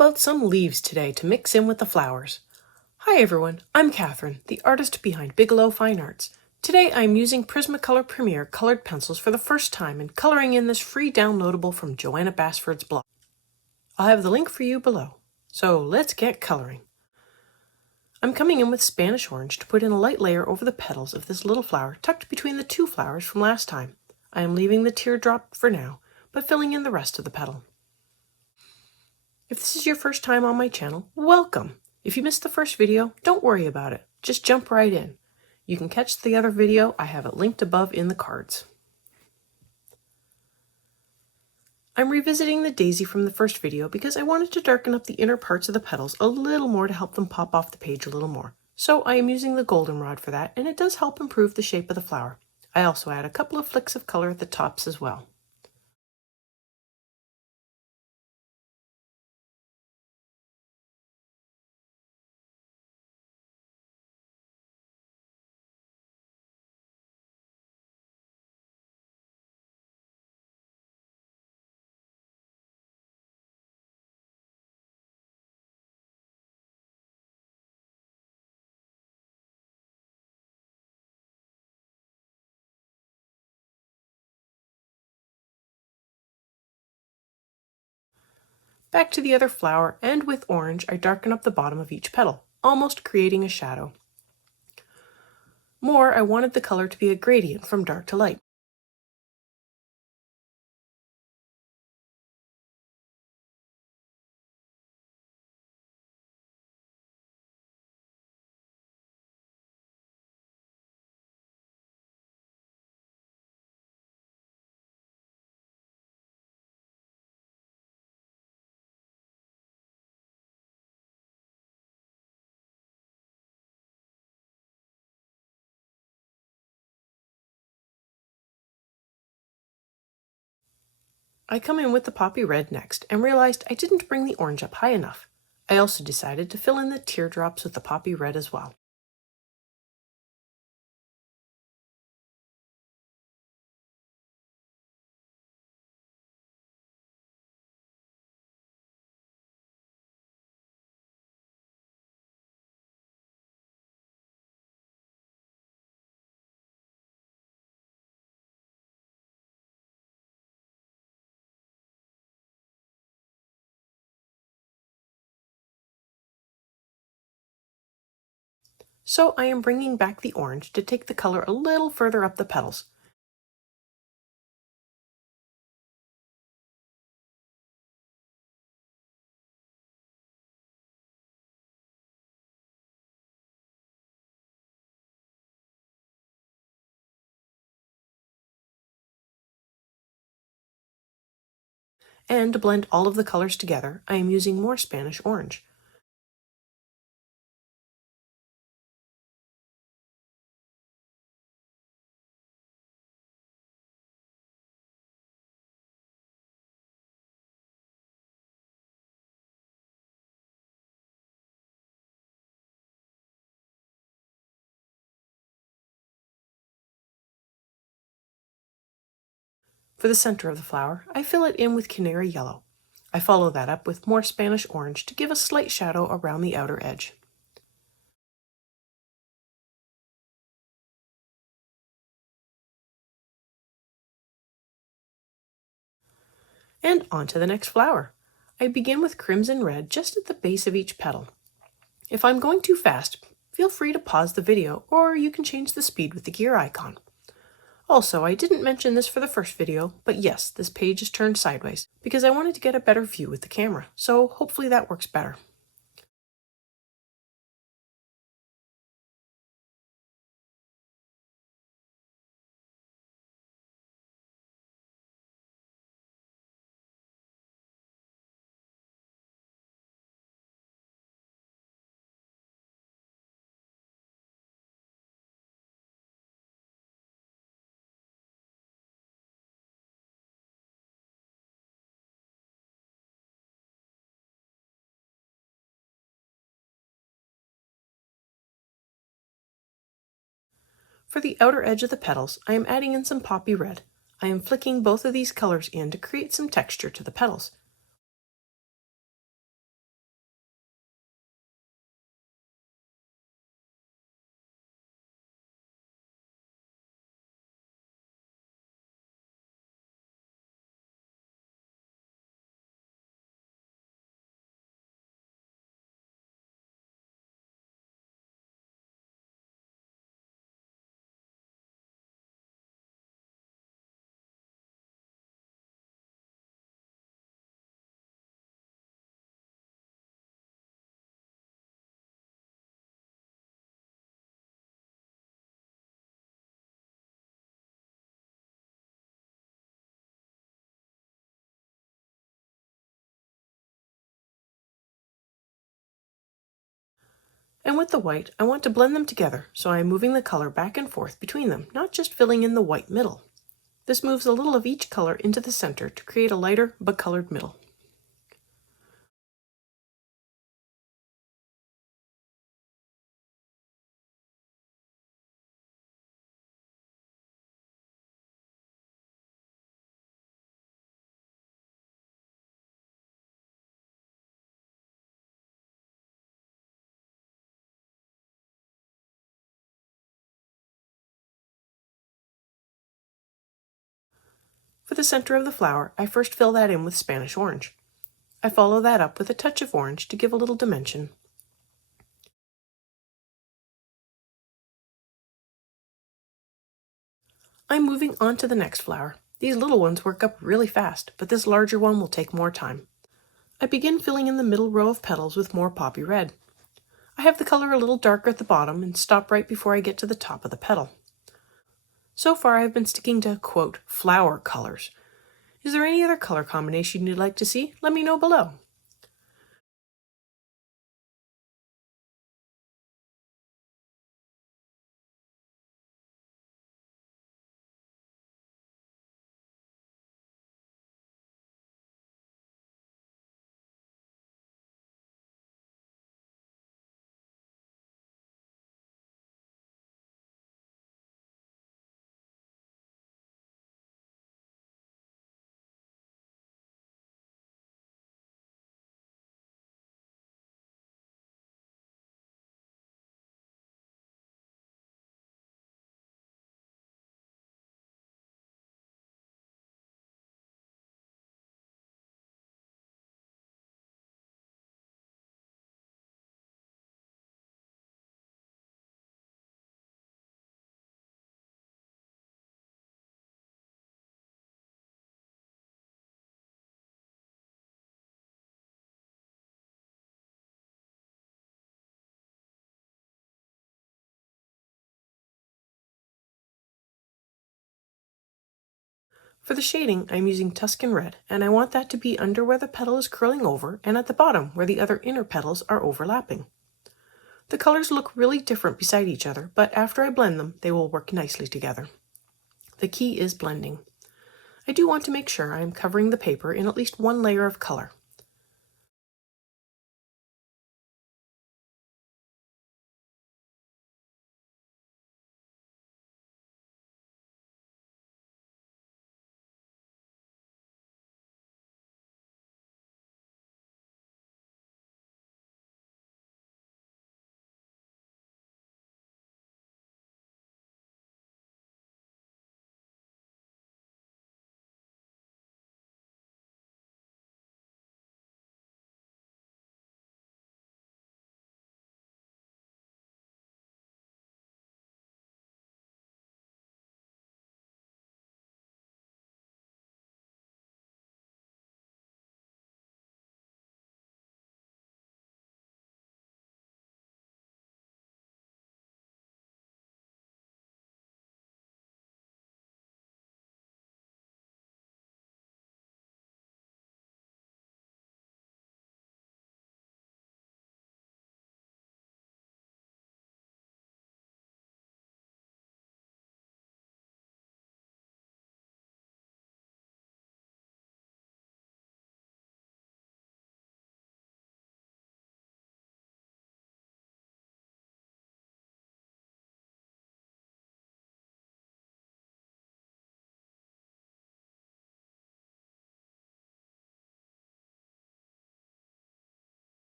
about some leaves today to mix in with the flowers? Hi everyone, I'm Catherine, the artist behind Bigelow Fine Arts. Today I'm using Prismacolor Premier colored pencils for the first time and coloring in this free downloadable from Joanna Basford's blog. I'll have the link for you below. So let's get coloring. I'm coming in with Spanish orange to put in a light layer over the petals of this little flower tucked between the two flowers from last time. I am leaving the teardrop for now, but filling in the rest of the petal. If this is your first time on my channel, welcome! If you missed the first video, don't worry about it. Just jump right in. You can catch the other video. I have it linked above in the cards. I'm revisiting the daisy from the first video because I wanted to darken up the inner parts of the petals a little more to help them pop off the page a little more. So I am using the goldenrod for that, and it does help improve the shape of the flower. I also add a couple of flicks of color at the tops as well. Back to the other flower, and with orange I darken up the bottom of each petal, almost creating a shadow. More, I wanted the color to be a gradient from dark to light. I come in with the poppy red next and realized I didn't bring the orange up high enough. I also decided to fill in the teardrops with the poppy red as well. So I am bringing back the orange to take the color a little further up the petals. And to blend all of the colors together, I am using more Spanish orange. For the center of the flower, I fill it in with canary yellow. I follow that up with more Spanish orange to give a slight shadow around the outer edge. And on to the next flower. I begin with crimson red just at the base of each petal. If I'm going too fast, feel free to pause the video, or you can change the speed with the gear icon. Also, I didn't mention this for the first video, but yes, this page is turned sideways because I wanted to get a better view with the camera, so hopefully that works better. For the outer edge of the petals, I am adding in some poppy red. I am flicking both of these colors in to create some texture to the petals. And with the white, I want to blend them together, so I am moving the color back and forth between them, not just filling in the white middle. This moves a little of each color into the center to create a lighter but colored middle. For the center of the flower, I first fill that in with Spanish orange. I follow that up with a touch of orange to give a little dimension. I'm moving on to the next flower. These little ones work up really fast, but this larger one will take more time. I begin filling in the middle row of petals with more poppy red. I have the color a little darker at the bottom and stop right before I get to the top of the petal. So far I've been sticking to, quote, flower colors. Is there any other color combination you'd like to see? Let me know below. For the shading, I'm using Tuscan Red, and I want that to be under where the petal is curling over and at the bottom where the other inner petals are overlapping. The colors look really different beside each other, but after I blend them, they will work nicely together. The key is blending. I do want to make sure I am covering the paper in at least one layer of color.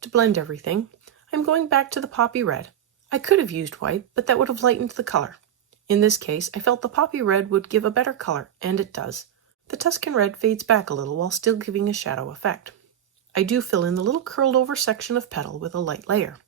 To blend everything, I'm going back to the poppy red. I could have used white, but that would have lightened the color. In this case, I felt the poppy red would give a better color, and it does. The Tuscan red fades back a little while still giving a shadow effect. I do fill in the little curled over section of petal with a light layer.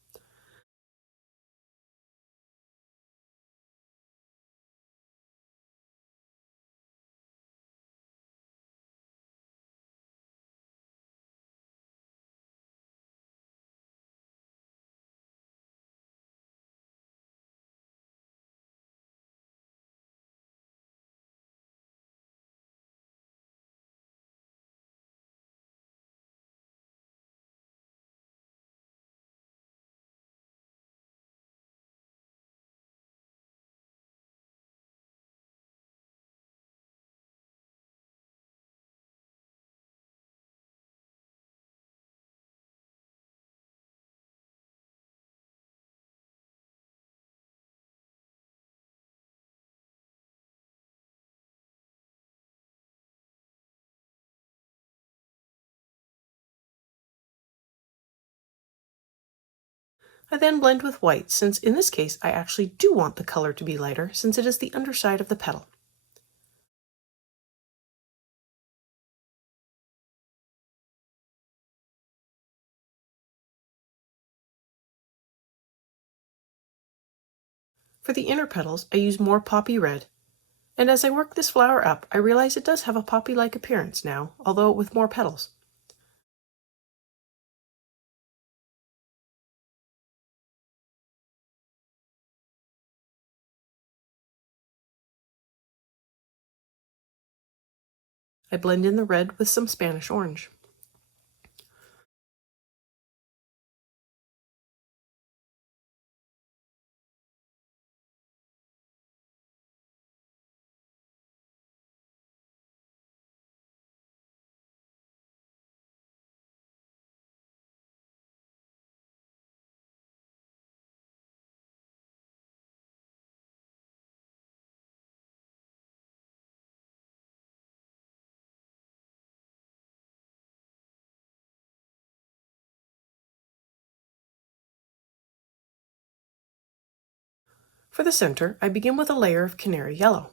I then blend with white, since in this case I actually do want the color to be lighter since it is the underside of the petal. For the inner petals, I use more poppy red, and as I work this flower up, I realize it does have a poppy-like appearance now, although with more petals. I blend in the red with some Spanish orange. For the center, I begin with a layer of canary yellow.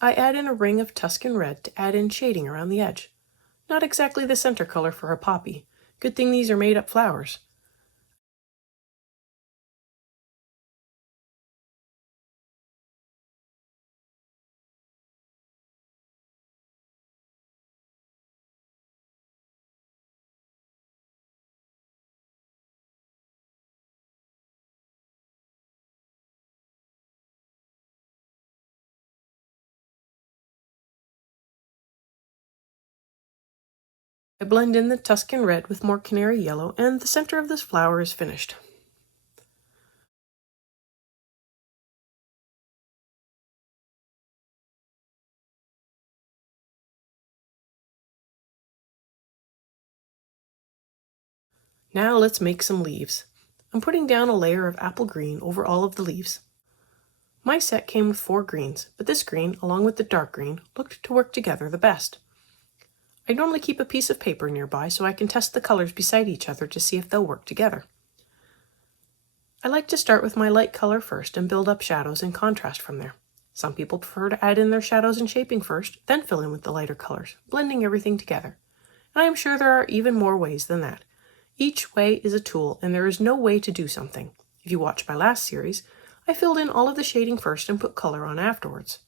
I add in a ring of Tuscan red to add in shading around the edge. Not exactly the center color for a poppy. Good thing these are made-up flowers. I blend in the Tuscan red with more canary yellow, and the center of this flower is finished. Now let's make some leaves. I'm putting down a layer of apple green over all of the leaves. My set came with 4 greens, but this green, along with the dark green, looked to work together the best. I normally keep a piece of paper nearby so I can test the colors beside each other to see if they'll work together. I like to start with my light color first and build up shadows and contrast from there. Some people prefer to add in their shadows and shaping first, then fill in with the lighter colors, blending everything together. And I am sure there are even more ways than that. Each way is a tool, and there is no way to do something. If you watched my last series, I filled in all of the shading first and put color on afterwards.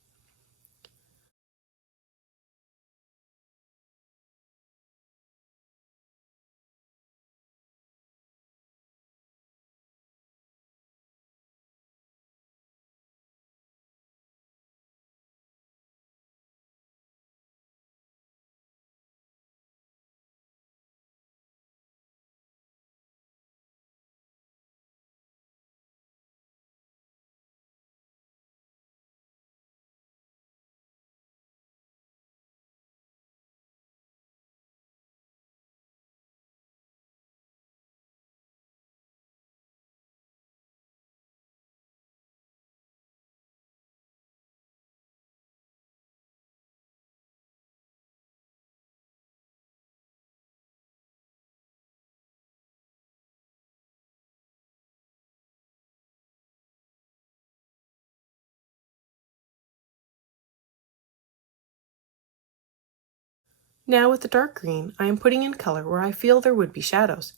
Now with the dark green, I am putting in color where I feel there would be shadows.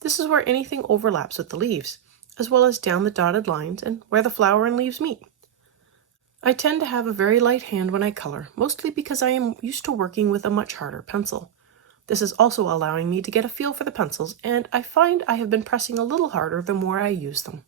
This is where anything overlaps with the leaves, as well as down the dotted lines and where the flower and leaves meet. I tend to have a very light hand when I color, mostly because I am used to working with a much harder pencil. This is also allowing me to get a feel for the pencils, and I find I have been pressing a little harder the more I use them.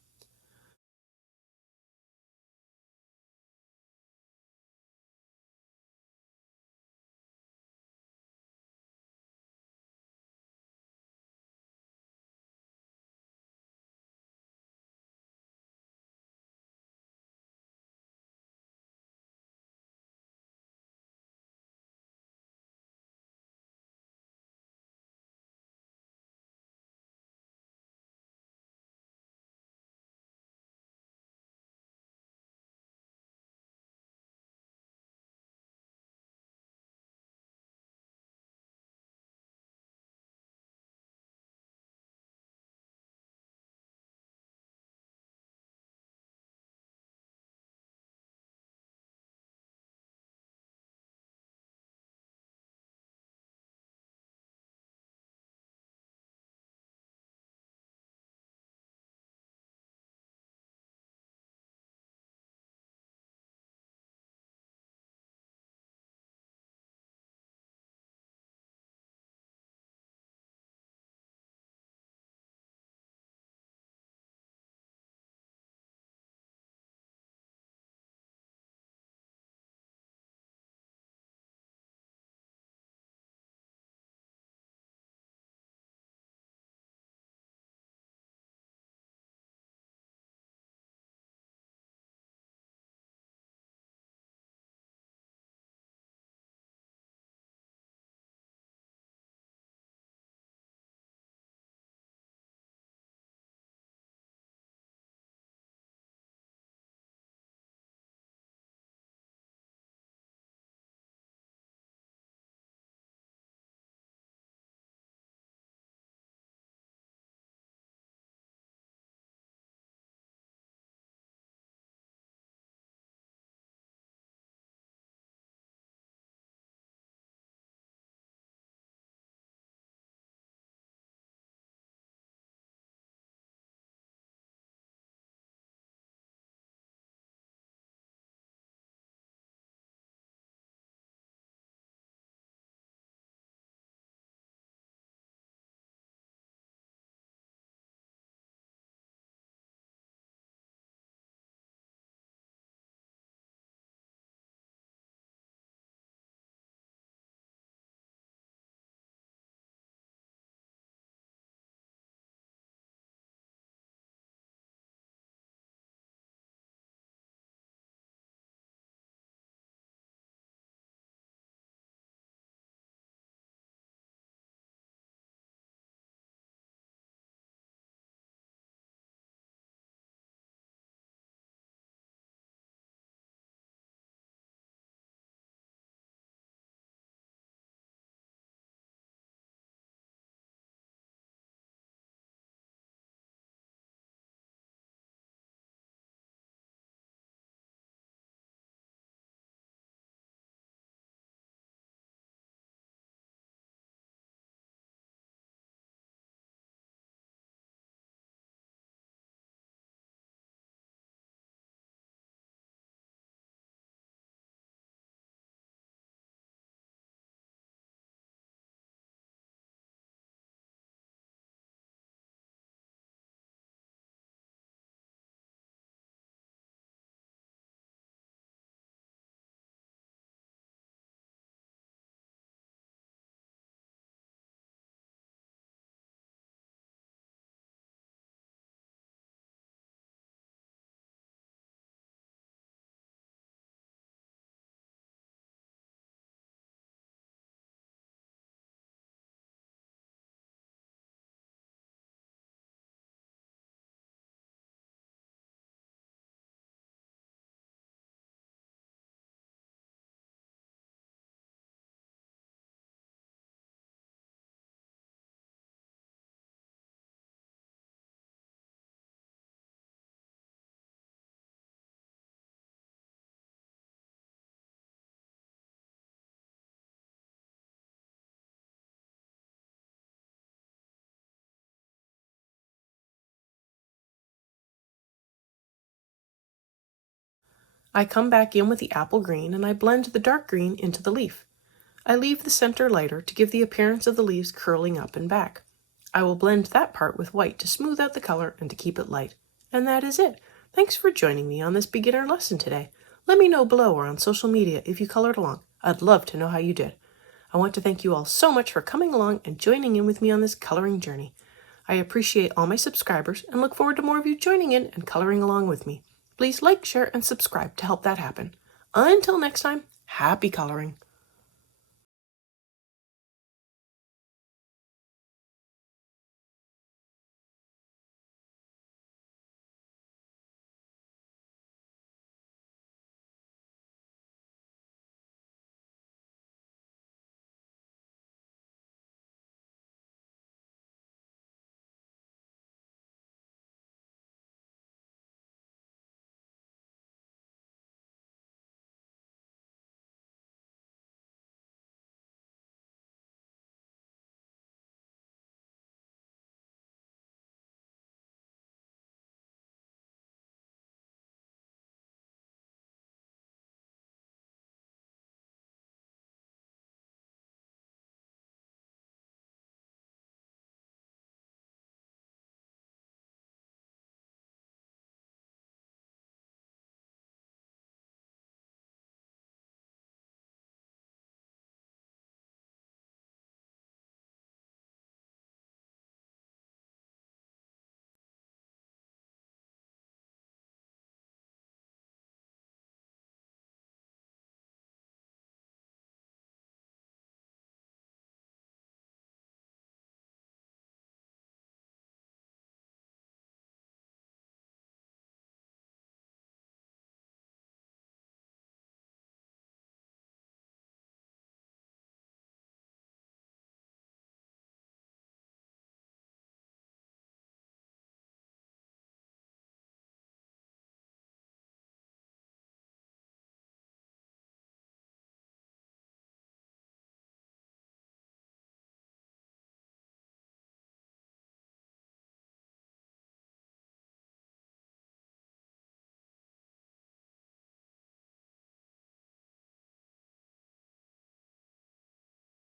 I come back in with the apple green and I blend the dark green into the leaf. I leave the center lighter to give the appearance of the leaves curling up and back. I will blend that part with white to smooth out the color and to keep it light. And that is it. Thanks for joining me on this beginner lesson today. Let me know below or on social media if you colored along. I'd love to know how you did. I want to thank you all so much for coming along and joining in with me on this coloring journey. I appreciate all my subscribers and look forward to more of you joining in and coloring along with me. Please like, share, and subscribe to help that happen. Until next time, happy coloring!